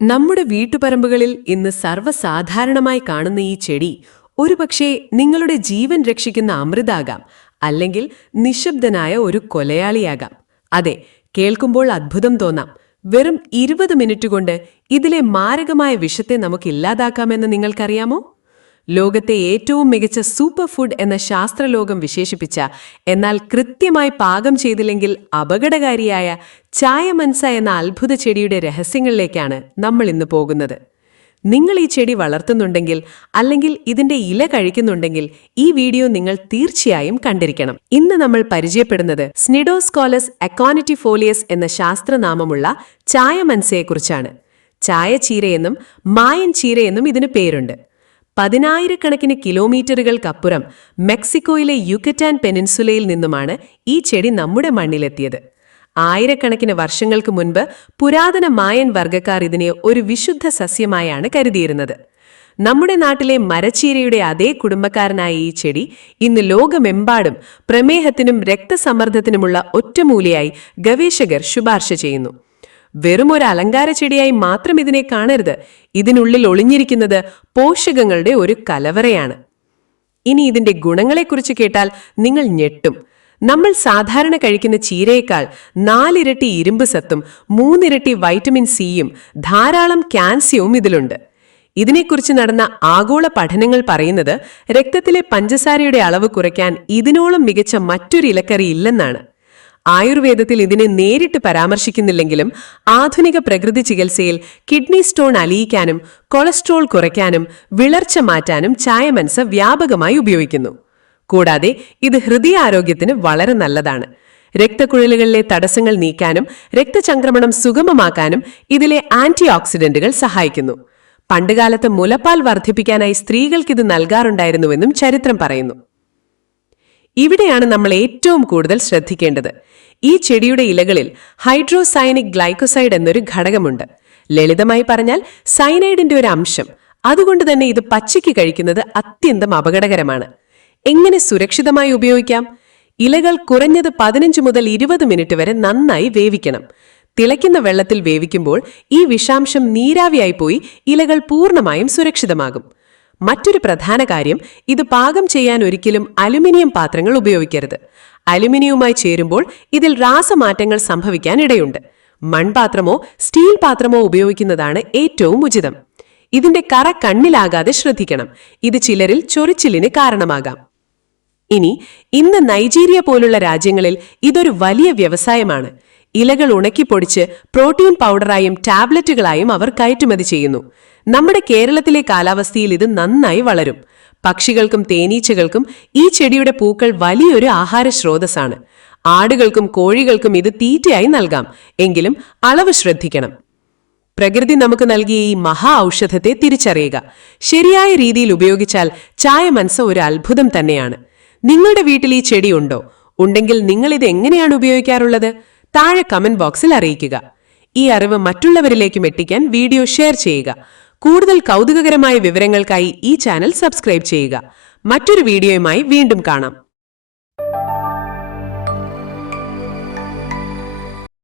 നമ്മുടെ വീട്ടുപറമ്പുകളിൽ ഇന്ന് സർവ്വസാധാരണമായി കാണുന്ന ഈ ചെടി ഒരുപക്ഷേ നിങ്ങളുടെ ജീവൻ രക്ഷിക്കുന്ന അമൃതാകാം, അല്ലെങ്കിൽ നിശബ്ദനായ ഒരു കൊലയാളിയാകാം. അതെ, കേൾക്കുമ്പോൾ അത്ഭുതം തോന്നാം. വെറും 20 മിനിറ്റ് കൊണ്ട് ഇതിലെ മാരകമായ വിഷത്തെ നമുക്ക് ഇല്ലാതാക്കാമെന്ന് നിങ്ങൾക്കറിയാമോ? ലോകത്തെ ഏറ്റവും മികച്ച സൂപ്പർ ഫുഡ് എന്ന ശാസ്ത്രലോകം വിശേഷിപ്പിച്ച, എന്നാൽ കൃത്യമായി പാകം ചെയ്തില്ലെങ്കിൽ അപകടകാരിയായ ചായമൻസ എന്ന അത്ഭുത ചെടിയുടെ രഹസ്യങ്ങളിലേക്കാണ് നമ്മൾ ഇന്ന് പോകുന്നത്. നിങ്ങൾ ഈ ചെടി വളർത്തുന്നുണ്ടെങ്കിൽ, അല്ലെങ്കിൽ ഇതിന്റെ ഇല കഴിക്കുന്നുണ്ടെങ്കിൽ, ഈ വീഡിയോ നിങ്ങൾ തീർച്ചയായും കണ്ടിരിക്കണം. ഇന്ന് നമ്മൾ പരിചയപ്പെടുന്നത് സ്നിഡോസ്കോലസ് അക്കോനിറ്റിഫോലിയസ് എന്ന ശാസ്ത്രനാമമുള്ള ചായമൻസയെക്കുറിച്ചാണ്. ചായച്ചീരയെന്നും മായൻ ചീരയെന്നും ഇതിന് പേരുണ്ട്. 10,000 കിലോമീറ്ററുകൾക്കപ്പുറം മെക്സിക്കോയിലെ യുക്കറ്റാൻ പെനിൻസുലയിൽ നിന്നുമാണ് ഈ ചെടി നമ്മുടെ മണ്ണിലെത്തിയത്. ആയിരക്കണക്കിന് വർഷങ്ങൾക്ക് മുൻപ് പുരാതന മായൻ വർഗ്ഗക്കാർ ഇതിനെ ഒരു വിശുദ്ധ സസ്യമായാണ് കരുതിയിരുന്നത്. നമ്മുടെ നാട്ടിലെ മരച്ചീരയുടെ അതേ കുടുംബക്കാരനായ ഈ ചെടി ഇന്ന് ലോകമെമ്പാടും പ്രമേഹത്തിനും രക്തസമ്മർദ്ദത്തിനുമുള്ള ഒറ്റമൂലിയായി ഗവേഷകർ ശുപാർശ ചെയ്യുന്നു. വെറുമൊരു അലങ്കാര ചെടിയായി മാത്രം ഇതിനെ കാണരുത്. ഇതിനുള്ളിൽ ഒളിഞ്ഞിരിക്കുന്നത് പോഷകങ്ങളുടെ ഒരു കലവറയാണ്. ഇനി ഇതിന്റെ ഗുണങ്ങളെക്കുറിച്ച് കേട്ടാൽ നിങ്ങൾ ഞെട്ടും. നമ്മൾ സാധാരണ കഴിക്കുന്ന ചീരയേക്കാൾ 4 ഇരട്ടി ഇരുമ്പ് സത്തും 3 ഇരട്ടി വൈറ്റമിൻ സിയും ധാരാളം കാൽസ്യവും ഇതിലുണ്ട്. ഇതിനെക്കുറിച്ച് നടന്ന ആഗോള പഠനങ്ങൾ പറയുന്നത് രക്തത്തിലെ പഞ്ചസാരയുടെ അളവ് കുറയ്ക്കാൻ ഇതിനോളം മികച്ച മറ്റൊരു ഇലക്കറി ഇല്ലെന്നാണ്. ആയുർവേദത്തിൽ ഇതിനെ നേരിട്ട് പരാമർശിക്കുന്നില്ലെങ്കിലും ആധുനിക പ്രകൃതി ചികിത്സയിൽ കിഡ്നി സ്റ്റോൺ അലിയിക്കാനും കൊളസ്ട്രോൾ കുറയ്ക്കാനും വിളർച്ച മാറ്റാനും ചായമൻസ വ്യാപകമായി ഉപയോഗിക്കുന്നു. കൂടാതെ ഇത് ഹൃദയാരോഗ്യത്തിന് വളരെ നല്ലതാണ്. രക്തക്കുഴലുകളിലെ തടസ്സങ്ങൾ നീക്കാനും രക്തചംക്രമണം സുഗമമാക്കാനും ഇതിലെ ആന്റി ഓക്സിഡന്റുകൾ സഹായിക്കുന്നു. പണ്ടുകാലത്ത് മുലപ്പാൽ വർദ്ധിപ്പിക്കാനായി സ്ത്രീകൾക്കിത് നൽകാറുണ്ടായിരുന്നുവെന്നും ചരിത്രം പറയുന്നു. ഇവിടെയാണ് നമ്മൾ ഏറ്റവും കൂടുതൽ ശ്രദ്ധിക്കേണ്ടത്. ഈ ചെടിയുടെ ഇലകളിൽ ഹൈഡ്രോസയനിക് ഗ്ലൈക്കോസൈഡ് എന്നൊരു ഘടകമുണ്ട്. ലളിതമായി പറഞ്ഞാൽ സയനൈഡിന്റെ ഒരു അംശം. അതുകൊണ്ട് തന്നെ ഇത് പച്ചയ്ക്ക് കഴിക്കുന്നത് അത്യന്തം അപകടകരമാണ്. എങ്ങനെ സുരക്ഷിതമായി ഉപയോഗിക്കാം? ഇലകൾ കുറഞ്ഞത് 15 മുതൽ 20 മിനിറ്റ് വരെ നന്നായി വേവിക്കണം. തിളയ്ക്കുന്ന വെള്ളത്തിൽ വേവിക്കുമ്പോൾ ഈ വിഷാംശം നീരാവിയായി പോയി ഇലകൾ പൂർണ്ണമായും സുരക്ഷിതമാകും. മറ്റൊരു പ്രധാന കാര്യം, ഇത് പാകം ചെയ്യാൻ ഒരിക്കലും അലുമിനിയം പാത്രങ്ങൾ ഉപയോഗിക്കരുത്. അലുമിനിയവുമായി ചേരുമ്പോൾ ഇതിൽ രാസമാറ്റങ്ങൾ സംഭവിക്കാൻ ഇടയുണ്ട്. മൺപാത്രമോ സ്റ്റീൽ പാത്രമോ ഉപയോഗിക്കുന്നതാണ് ഏറ്റവും ഉചിതം. ഇതിന്റെ കറ കണ്ണിലാകാതെ ശ്രദ്ധിക്കണം. ഇത് ചിലരിൽ ചൊറിച്ചിലിന് കാരണമാകാം. ഇന്ന് നൈജീരിയ പോലുള്ള രാജ്യങ്ങളിൽ ഇതൊരു വലിയ വ്യവസായമാണ്. ഇലകൾ ഉണക്കിപ്പൊടിച്ച് പ്രോട്ടീൻ പൗഡറായും ടാബ്ലറ്റുകളായും അവർ കയറ്റുമതി ചെയ്യുന്നു. നമ്മുടെ കേരളത്തിലെ കാലാവസ്ഥയിൽ ഇത് നന്നായി വളരും. പക്ഷികൾക്കും തേനീച്ചകൾക്കും ഈ ചെടിയുടെ പൂക്കൾ വലിയൊരു ആഹാര സ്രോതസ്സാണ്. ആടുകൾക്കും കോഴികൾക്കും ഇത് തീറ്റയായി നൽകാം. എങ്കിലും അളവ് ശ്രദ്ധിക്കണം. പ്രകൃതി നമുക്ക് നൽകിയ ഈ മഹാ ഔഷധത്തെ തിരിച്ചറിയുക. ശരിയായ രീതിയിൽ ഉപയോഗിച്ചാൽ ചായമൻസ ഒരു അത്ഭുതം തന്നെയാണ്. നിങ്ങളുടെ വീട്ടിൽ ഈ ചെടി ഉണ്ടോ? ഉണ്ടെങ്കിൽ നിങ്ങൾ ഇത് എങ്ങനെയാണ് ഉപയോഗിക്കാറുള്ളത്? താഴെ കമന്റ് ബോക്സിൽ അറിയിക്കുക. ഈ അറിവ് മറ്റുള്ളവരിലേക്കും എത്തിക്കാൻ വീഡിയോ ഷെയർ ചെയ്യുക. കൂടുതൽ കൗതുകകരമായ വിവരങ്ങൾക്കായി ഈ ചാനൽ സബ്സ്ക്രൈബ് ചെയ്യുക. മറ്റൊരു വീഡിയോയുമായി വീണ്ടും കാണാം.